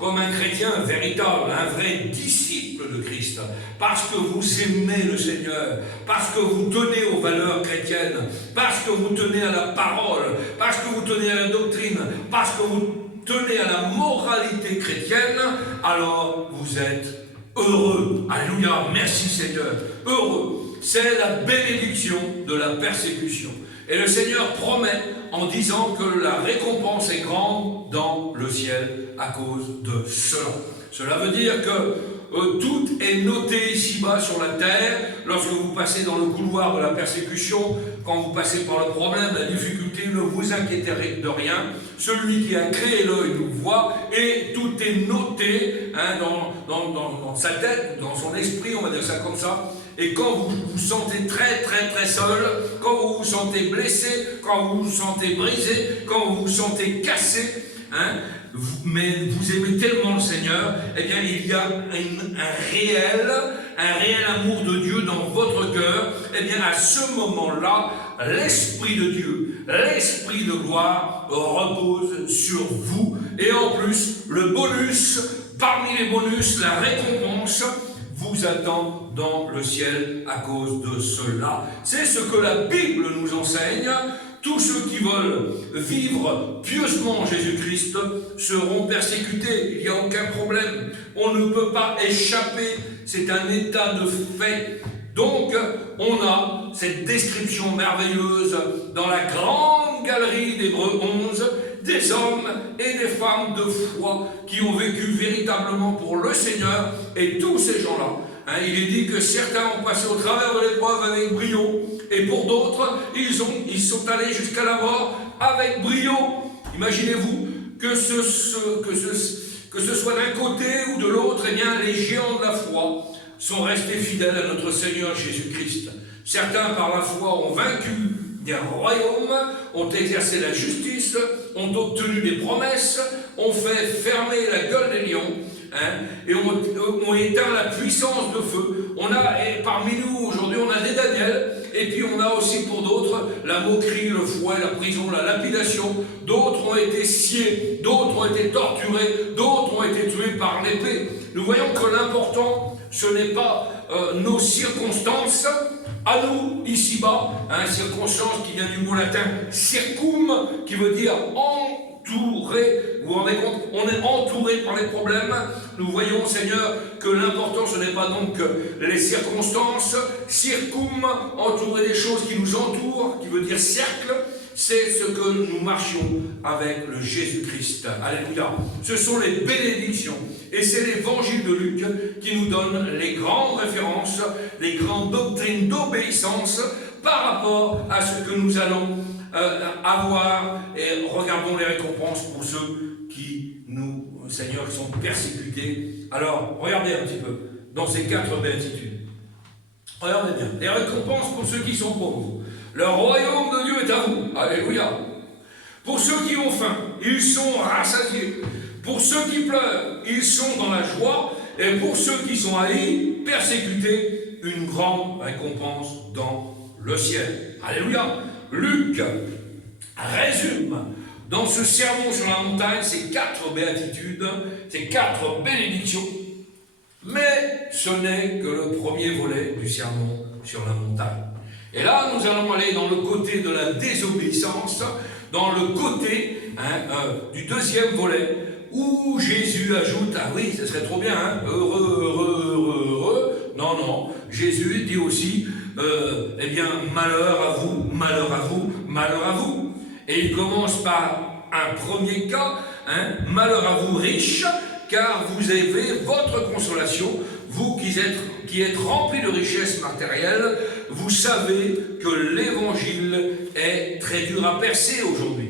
comme un chrétien véritable, un vrai disciple de Christ, parce que vous aimez le Seigneur, parce que vous tenez aux valeurs chrétiennes, parce que vous tenez à la parole, parce que vous tenez à la doctrine, parce que vous tenez à la moralité chrétienne, alors vous êtes heureux. Alléluia, merci Seigneur. Heureux, c'est la bénédiction de la persécution. Et le Seigneur promet en disant que la récompense est grande dans le ciel à cause de cela. Cela veut dire que tout est noté ici-bas sur la terre. Lorsque vous passez dans le couloir de la persécution, quand vous passez par le problème, la difficulté, ne vous inquiétez de rien. Celui qui a créé l'œil nous voit, et tout est noté dans sa tête, dans son esprit, on va dire ça comme ça. Et quand vous vous sentez très très très seul, quand vous vous sentez blessé, quand vous vous sentez brisé, quand vous vous sentez cassé, mais vous aimez tellement le Seigneur, eh bien il y a un réel amour de Dieu dans votre cœur. Eh bien à ce moment-là, l'Esprit de Dieu, l'Esprit de gloire repose sur vous. Et en plus, le bonus, parmi les bonus, la récompense vous attend dans le ciel à cause de cela. C'est ce que la Bible nous enseigne. Tous ceux qui veulent vivre pieusement Jésus-Christ seront persécutés. Il n'y a aucun problème. On ne peut pas échapper. C'est un état de fait. Donc, on a cette description merveilleuse dans la grande galerie d'Hébreux 11 des hommes et des femmes de foi qui ont vécu véritablement pour le Seigneur. Et tous ces gens-là, il est dit que certains ont passé au travers de l'épreuve avec brio, et pour d'autres, ils sont allés jusqu'à la mort avec brio. Imaginez-vous que ce soit d'un côté ou de l'autre, eh bien, les géants de la foi sont restés fidèles à notre Seigneur Jésus-Christ. Certains, par la foi, ont vaincu des royaumes, ont exercé la justice, ont obtenu des promesses, ont fait fermer la gueule des lions, et ont éteint la puissance de feu. Et parmi nous, aujourd'hui, on a des Daniel, et puis on a aussi pour d'autres la moquerie, le fouet, la prison, la lapidation. D'autres ont été sciés, d'autres ont été torturés, d'autres ont été tués par l'épée. Nous voyons que l'important, ce n'est pas nos circonstances, à nous, ici-bas, circonstance qui vient du mot latin circum, qui veut dire entouré. Vous vous rendez compte? On est entouré par les problèmes. Nous voyons, Seigneur, que l'important, ce n'est pas donc les circonstances. Circum, entourer des choses qui nous entourent, qui veut dire cercle, c'est ce que nous marchions avec le Jésus-Christ. Alléluia. Ce sont les bénédictions. Et c'est l'évangile de Luc qui nous donne les grandes références, les grandes doctrines d'obéissance par rapport à ce que nous allons avoir. Et regardons les récompenses pour ceux qui nous, Seigneur, sont persécutés. Alors, regardez un petit peu dans ces 4 béatitudes. Regardez bien. Les récompenses pour ceux qui sont pauvres. Le royaume de Dieu est à vous. Alléluia. Pour ceux qui ont faim, ils sont rassasiés. Pour ceux qui pleurent, ils sont dans la joie. Et pour ceux qui sont haïs, persécutés, une grande récompense dans le ciel. Alléluia. Luc résume dans ce sermon sur la montagne ces 4 béatitudes, ces 4 bénédictions. Mais ce n'est que le premier volet du sermon sur la montagne. Et là, nous allons aller dans le côté de la désobéissance, dans le côté du deuxième volet, où Jésus ajoute, ah oui, ce serait trop bien, heureux. Non, Jésus dit aussi, eh bien, malheur à vous, malheur à vous, malheur à vous. Et il commence par un premier cas, malheur à vous riches, car vous avez votre consolation, vous qui êtes remplis de richesses matérielles, vous savez que l'évangile est très dur à percer aujourd'hui.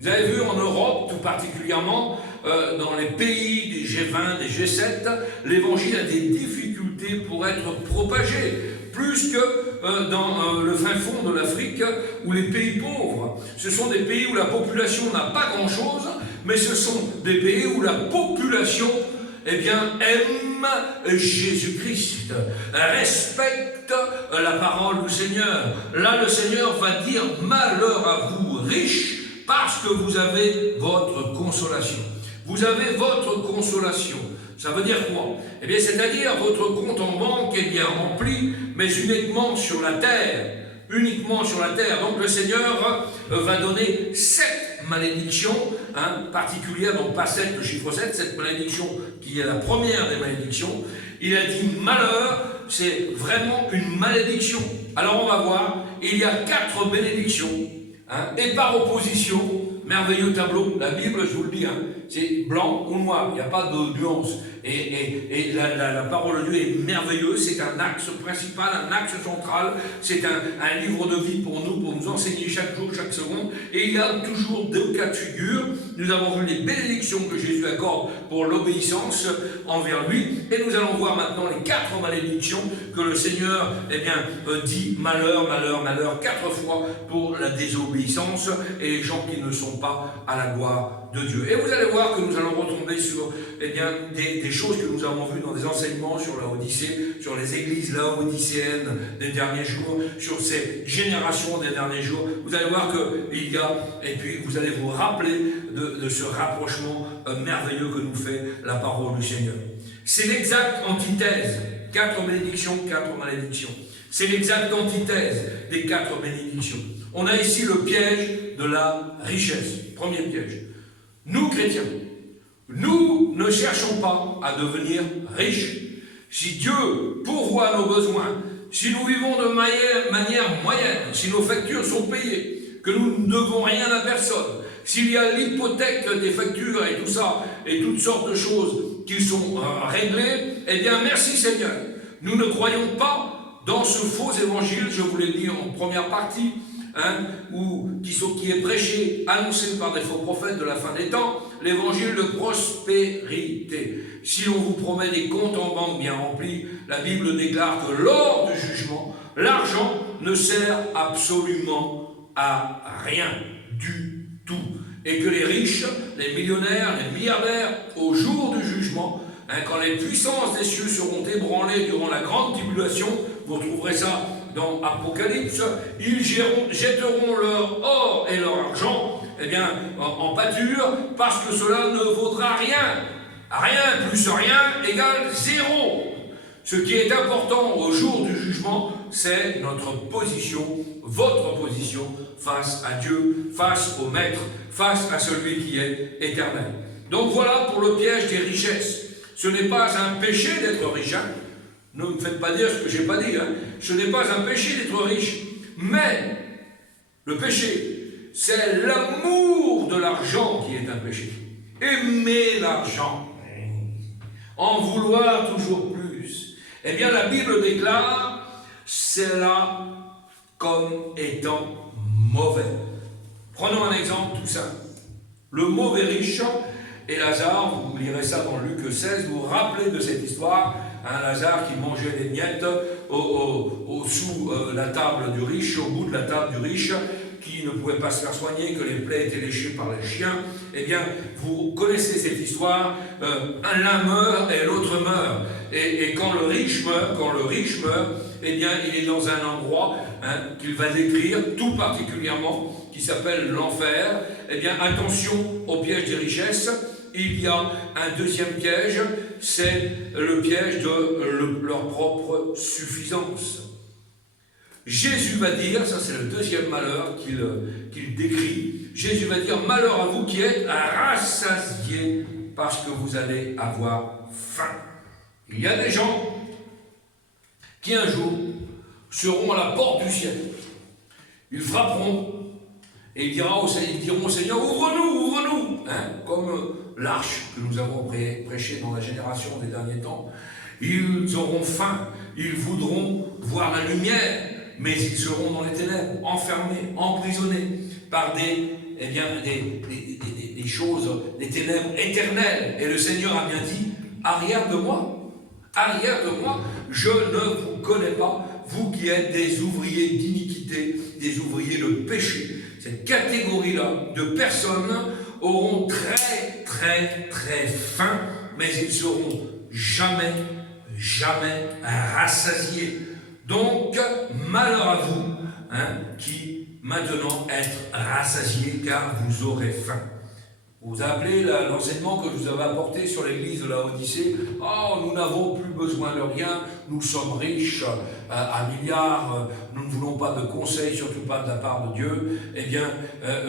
Vous avez vu en Europe, tout particulièrement, dans les pays des G20, des G7, l'évangile a des difficultés pour être propagé, plus que dans le fin fond de l'Afrique ou les pays pauvres. Ce sont des pays où la population n'a pas grand-chose, mais ce sont des pays où la population aime Jésus-Christ, respecte la parole du Seigneur. Là, le Seigneur va dire « Malheur à vous, riches, parce que vous avez votre consolation. » Vous avez votre consolation. Ça veut dire quoi? Eh bien, c'est-à-dire votre compte en banque est bien rempli, mais uniquement sur la terre. Uniquement sur la terre. Donc, le Seigneur va donner 7 malédictions particulières, donc pas 7, le chiffre 7, cette malédiction qui est la première des malédictions. Il a dit malheur, c'est vraiment une malédiction. Alors, on va voir, il y a 4 bénédictions, et par opposition, merveilleux tableau, la Bible, je vous le dis, c'est blanc ou noir, il n'y a pas de nuance. Et la parole de Dieu est merveilleuse, c'est un axe principal, un axe central, c'est un livre de vie pour nous enseigner chaque jour, chaque seconde. Et il y a toujours 2 cas de figure. Nous avons vu les bénédictions que Jésus accorde pour l'obéissance envers lui. Et nous allons voir maintenant les 4 malédictions que le Seigneur dit malheur, malheur, malheur, 4 fois pour la désobéissance et les gens qui ne sont pas à la gloire de Dieu. Et vous allez voir que nous allons retomber sur des choses que nous avons vues dans des enseignements sur la Odyssée, sur les églises laodicéennes des derniers jours, sur ces générations des derniers jours. Vous allez voir qu'il y a, et puis vous allez vous rappeler de ce rapprochement merveilleux que nous fait la parole du Seigneur. C'est l'exacte antithèse. 4 bénédictions, 4 malédictions. C'est l'exacte antithèse des 4 bénédictions. On a ici le piège de la richesse. Premier piège. Nous, chrétiens, nous ne cherchons pas à devenir riches. Si Dieu pourvoit nos besoins, si nous vivons de manière moyenne, si nos factures sont payées, que nous ne devons rien à personne, s'il y a l'hypothèque des factures et tout ça, et toutes sortes de choses qui sont réglées, eh bien merci Seigneur. Nous ne croyons pas dans ce faux évangile, je vous l'ai dit en première partie, qui est prêché, annoncé par des faux prophètes de la fin des temps, l'évangile de prospérité. Si on vous promet des comptes en banque bien remplis, la Bible déclare que lors du jugement, l'argent ne sert absolument à rien du tout. Et que les riches, les millionnaires, les milliardaires, au jour du jugement, quand les puissances des cieux seront ébranlées durant la grande tribulation, vous retrouverez ça dans Apocalypse, ils jetteront leur or et leur argent en pâture, parce que cela ne vaudra rien. Rien plus rien égale 0. Ce qui est important au jour du jugement, c'est notre position, votre position face à Dieu, face au Maître, face à celui qui est éternel. Donc voilà pour le piège des richesses. Ce n'est pas un péché d'être riche. Ne me faites pas dire ce que je n'ai pas dit. Ce n'est pas un péché d'être riche. Mais le péché, c'est l'amour de l'argent qui est un péché. Aimer l'argent. En vouloir toujours plus. Eh bien, la Bible déclare cela comme étant mauvais. Prenons un exemple tout simple. Le mauvais riche et Lazare, vous lirez ça dans Luc 16, vous vous rappelez de cette histoire, Lazare qui mangeait des miettes sous la table du riche, au bout de la table du riche, qui ne pouvait pas se faire soigner, que les plaies étaient léchées par les chiens. Eh bien, vous connaissez cette histoire, l'un meurt et l'autre meurt. Et quand le riche meurt, eh bien, il est dans un endroit qu'il va décrire tout particulièrement, qui s'appelle l'enfer. Eh bien, attention au piège des richesses. Il y a un deuxième piège, c'est le piège de leur propre suffisance. Jésus va dire, ça c'est le deuxième malheur qu'il décrit, Jésus va dire, malheur à vous qui êtes rassasiés parce que vous allez avoir faim. Il y a des gens qui un jour seront à la porte du ciel. Ils frapperont et ils diront au Seigneur, ouvre-nous, comme l'arche que nous avons prêchée dans la génération des derniers temps. Ils auront faim, ils voudront voir la lumière, mais ils seront dans les ténèbres, enfermés, emprisonnés par des choses, des ténèbres éternelles. Et le Seigneur a bien dit, arrière de moi, je ne vous connais pas, vous qui êtes des ouvriers d'iniquité, des ouvriers de péché. Cette catégorie-là de personnes auront très, très, très faim, mais ils ne seront jamais rassasiés. Donc, malheur à vous, qui maintenant êtes rassasiés, car vous aurez faim. Vous appelez l'enseignement que je vous avais apporté sur l'église de la Odyssée. Oh, nous n'avons plus besoin de rien, nous sommes riches à milliards, nous ne voulons pas de conseils, surtout pas de la part de Dieu. Eh bien,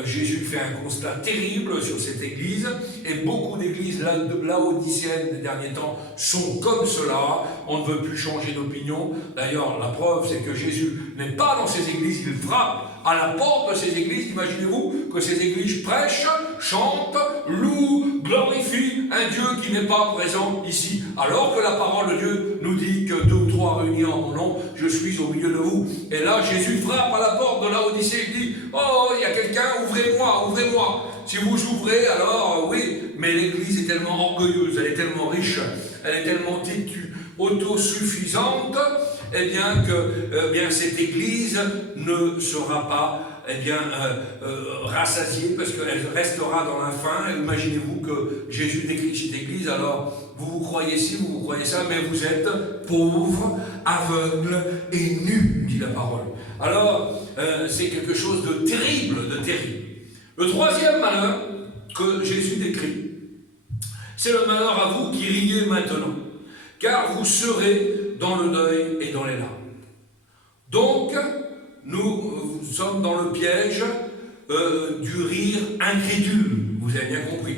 Jésus fait un constat terrible sur cette église, et beaucoup d'églises laodicéennes des derniers temps sont comme cela. On ne veut plus changer d'opinion. D'ailleurs, la preuve, c'est que Jésus n'est pas dans ces églises, il frappe à la porte de ces églises. Imaginez-vous que ces églises prêchent, chantent, louent, glorifient un Dieu qui n'est pas présent ici, alors que la parole de Dieu nous dit que 2 ou 3 réunis en mon nom, je suis au milieu de vous. Et là, Jésus frappe à la porte de la Odyssée, il dit, oh, il y a quelqu'un, ouvrez-moi. Si vous ouvrez, alors oui, mais l'église est tellement orgueilleuse, elle est tellement riche, elle est tellement têtue, autosuffisante, eh bien que cette église ne sera pas rassasiée, parce qu'elle restera dans la faim. Imaginez-vous que Jésus décrit cette église, alors vous croyez ci, vous croyez ça, mais vous êtes pauvres, aveugles et nus, dit la parole. Alors, c'est quelque chose de terrible, Le troisième malheur que Jésus décrit, c'est le malheur à vous qui riez maintenant, car vous serez dans le deuil et dans les larmes. Donc, nous sommes dans le piège du rire incrédule, vous avez bien compris.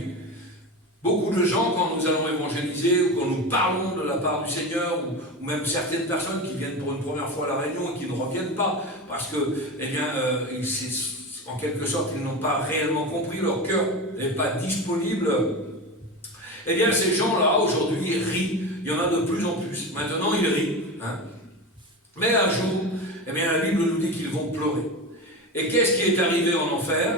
Beaucoup de gens, quand nous allons évangéliser ou quand nous parlons de la part du Seigneur, ou même certaines personnes qui viennent pour une première fois à la réunion et qui ne reviennent pas, parce que, eh bien, en quelque sorte, ils n'ont pas réellement compris, leur cœur n'est pas disponible, eh bien, ces gens-là, aujourd'hui, rient. Il y en a de plus en plus. Maintenant, ils rient. Hein. Mais un jour, eh bien, la Bible nous dit qu'ils vont pleurer. Et qu'est-ce qui est arrivé en enfer?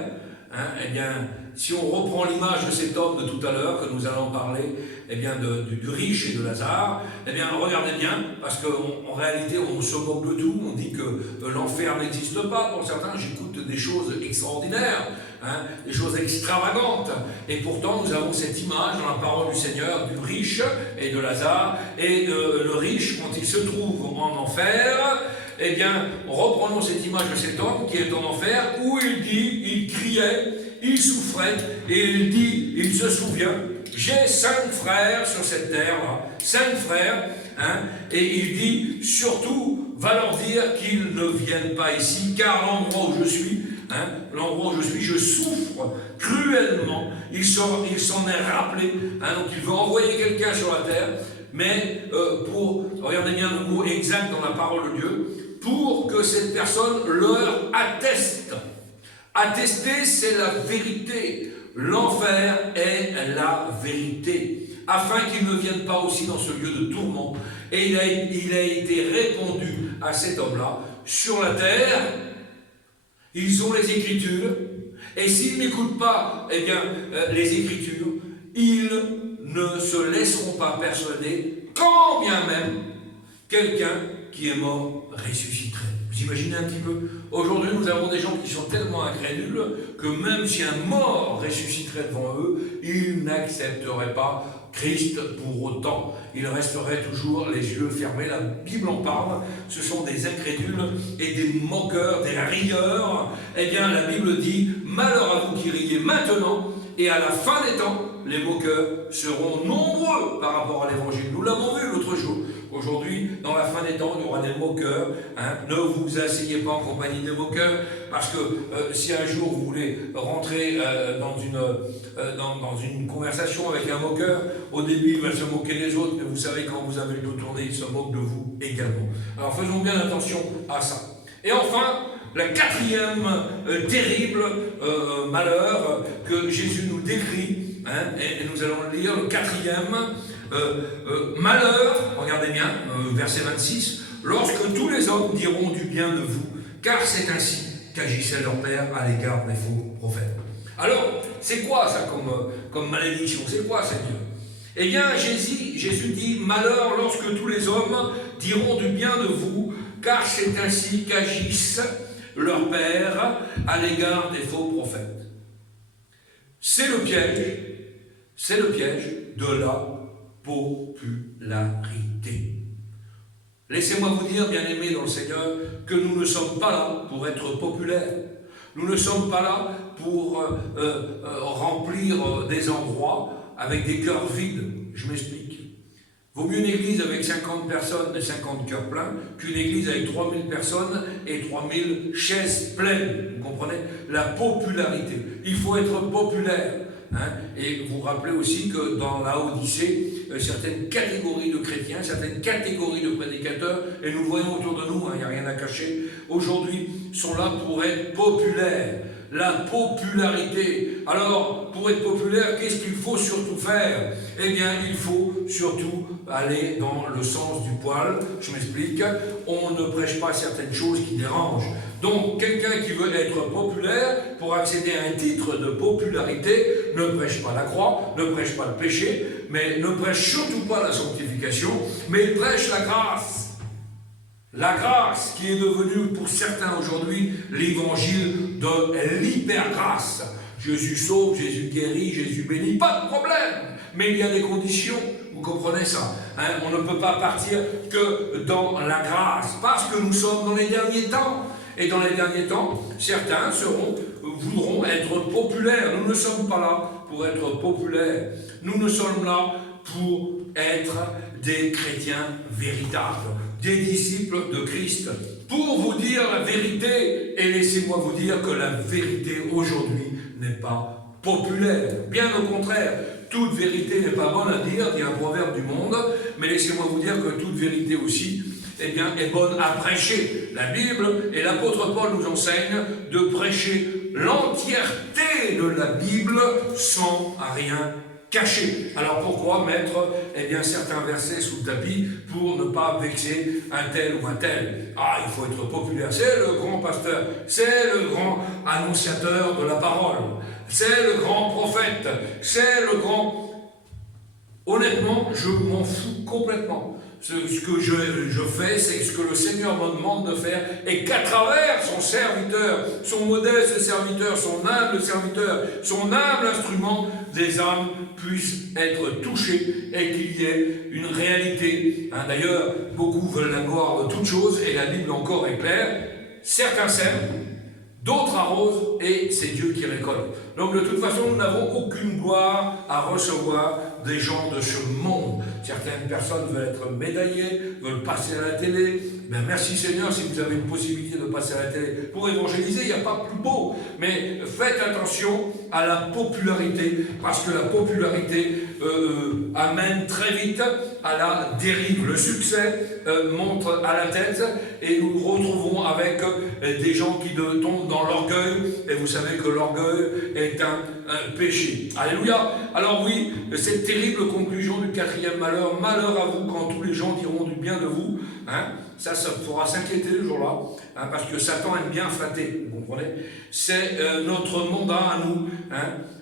Hein, eh bien, si on reprend l'image de cet homme de tout à l'heure, que nous allons parler, eh bien, du riche et de Lazare, eh bien, regardez bien, parce qu'en réalité, on se moque de tout, on dit que l'enfer n'existe pas. Pour certains, j'écoute des choses extraordinaires, hein, des choses extravagantes, et pourtant, nous avons cette image dans la parole du Seigneur, du riche et de Lazare, et le riche, quand il se trouve en enfer, eh bien, reprenons cette image de cet homme qui est en enfer, où il criait, il souffrait, et il dit, il se souvient, j'ai 5 frères sur cette terre, 5 frères, hein, et il dit, surtout, va leur dire qu'ils ne viennent pas ici, car l'endroit où je suis, hein, je souffre cruellement, il s'en est rappelé, hein, donc il veut envoyer quelqu'un sur la terre, mais regardez bien le mot exact dans la parole de Dieu, pour que cette personne leur atteste. Attester, c'est la vérité. L'enfer est la vérité. Afin qu'ils ne viennent pas aussi dans ce lieu de tourment. Et il a été répondu à cet homme-là, sur la terre, ils ont les Écritures, et s'ils n'écoutent pas, eh bien, les Écritures, ils ne se laisseront pas persuader, quand bien même, quelqu'un qui est mort ressusciterait. Vous imaginez un petit peu? Aujourd'hui, nous avons des gens qui sont tellement incrédules que même si un mort ressusciterait devant eux, ils n'accepteraient pas Christ pour autant. Ils resteraient toujours les yeux fermés. La Bible en parle. Ce sont des incrédules et des moqueurs, des rieurs. Eh bien, la Bible dit, malheur à vous qui riez maintenant, et à la fin des temps, les moqueurs seront nombreux par rapport à l'évangile. Nous l'avons vu l'autre jour. Aujourd'hui, dans la fin des temps, il y aura des moqueurs. Hein. Ne vous asseyez pas en compagnie des moqueurs, parce que si un jour vous voulez rentrer dans une conversation avec un moqueur, au début il va se moquer des autres, mais vous savez, quand vous avez le dos tourné, il se moque de vous également. Alors faisons bien attention à ça. Et enfin, le quatrième terrible malheur que Jésus nous décrit, hein, et nous allons le lire, le quatrième malheur, regardez bien, verset 26, lorsque tous les hommes diront du bien de vous, car c'est ainsi qu'agissait leur père à l'égard des faux prophètes. Alors, c'est quoi ça comme malédiction? C'est quoi, Seigneur? Eh bien, Jésus dit, malheur lorsque tous les hommes diront du bien de vous, car c'est ainsi qu'agissent leur père à l'égard des faux prophètes. C'est le piège de la popularité. Laissez-moi vous dire, bien-aimés dans le Seigneur, que nous ne sommes pas là pour être populaires. Nous ne sommes pas là pour remplir des endroits avec des cœurs vides. Je m'explique. Vaut mieux une église avec 50 personnes et 50 cœurs pleins qu'une église avec 3000 personnes et 3000 chaises pleines. Vous comprenez? La popularité. Il faut être populaire. Hein? Et vous vous rappelez aussi que dans la Odyssée, certaines catégories de chrétiens, certaines catégories de prédicateurs, et nous le voyons autour de nous, il n'y a rien à cacher, aujourd'hui sont là pour être populaires. La popularité. Alors, pour être populaire, qu'est-ce qu'il faut surtout faire? Eh bien, il faut surtout aller dans le sens du poil. Je m'explique. On ne prêche pas certaines choses qui dérangent. Donc, quelqu'un qui veut être populaire, pour accéder à un titre de popularité, ne prêche pas la croix, ne prêche pas le péché, mais ne prêche surtout pas la sanctification, mais il prêche la grâce. La grâce qui est devenue pour certains aujourd'hui l'évangile de l'hypergrâce. Jésus sauve, Jésus guérit, Jésus bénit, pas de problème. Mais il y a des conditions, vous comprenez ça, hein? On ne peut pas partir que dans la grâce, parce que nous sommes dans les derniers temps. Et dans les derniers temps, certains voudront être populaires. Nous ne sommes pas là pour être populaires. Nous ne sommes là pour être des chrétiens véritables, des disciples de Christ, pour vous dire la vérité. Et laissez-moi vous dire que la vérité aujourd'hui n'est pas populaire. Bien au contraire, toute vérité n'est pas bonne à dire, dit un proverbe du monde, mais laissez-moi vous dire que toute vérité aussi est bonne à prêcher. La Bible et l'apôtre Paul nous enseignent de prêcher l'entièreté de la Bible sans rien cacher. Alors pourquoi mettre certains versets sous le tapis pour ne pas vexer un tel ou un tel? Il faut être populaire. C'est le grand pasteur, c'est le grand annonciateur de la parole, c'est le grand prophète, c'est le grand... Honnêtement, je m'en fous complètement. Ce que je fais, c'est ce que le Seigneur me demande de faire, et qu'à travers son serviteur, son modeste serviteur, son humble serviteur, son humble instrument, des âmes puissent être touchées et qu'il y ait une réalité. D'ailleurs, beaucoup veulent la gloire de toutes choses, et la Bible encore est claire. Certains sèment, d'autres arrosent, et c'est Dieu qui récolte. Donc de toute façon, nous n'avons aucune gloire à recevoir des gens de ce monde. Certaines personnes veulent être médaillées, veulent passer à la télé. Merci Seigneur si vous avez une possibilité de passer à la télé pour évangéliser, il n'y a pas plus beau. Mais faites attention à la popularité, parce que la popularité amène très vite à la dérive. Le succès monte à la tête, et nous nous retrouvons avec des gens qui tombent dans l'orgueil, et vous savez que l'orgueil est un péché. Alléluia. Alors oui, cette terrible conclusion du 4e malheur, malheur à vous quand tous les gens diront du bien de vous, ça fera s'inquiéter le jour-là, parce que Satan aime bien flatter, vous comprenez? C'est notre mandat à nous,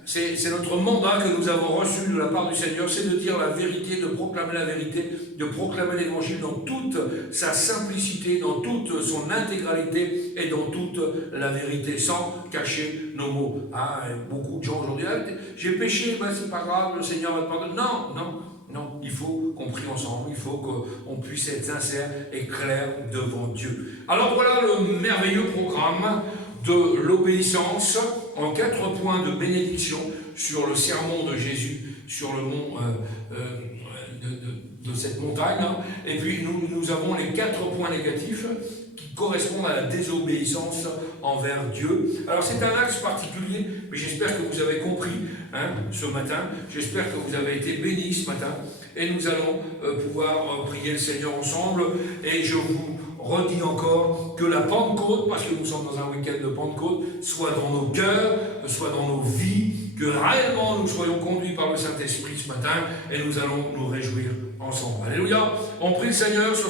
c'est notre mandat que nous avons reçu de la part du Seigneur, c'est de dire la vérité, de proclamer la vérité, de proclamer l'évangile dans toute sa simplicité, dans toute son intégralité et dans toute la vérité, sans cacher nos mots. Beaucoup de gens aujourd'hui, j'ai péché, c'est pas grave, le Seigneur va te pardonner. Non, il faut qu'on prie ensemble, il faut qu'on puisse être sincère et clair devant Dieu. Alors voilà le merveilleux programme de l'obéissance en 4 points de bénédiction sur le sermon de Jésus, sur le mont de cette montagne. Et puis nous avons les 4 points négatifs qui correspondent à la désobéissance envers Dieu. Alors c'est un axe particulier, mais j'espère que vous avez compris ce matin, j'espère que vous avez été bénis ce matin, et nous allons pouvoir prier le Seigneur ensemble, et je vous redis encore que la Pentecôte, parce que nous sommes dans un week-end de Pentecôte, soit dans nos cœurs, soit dans nos vies, que réellement nous soyons conduits par le Saint-Esprit ce matin, et nous allons nous réjouir ensemble. Alléluia. On prie le Seigneur sur ces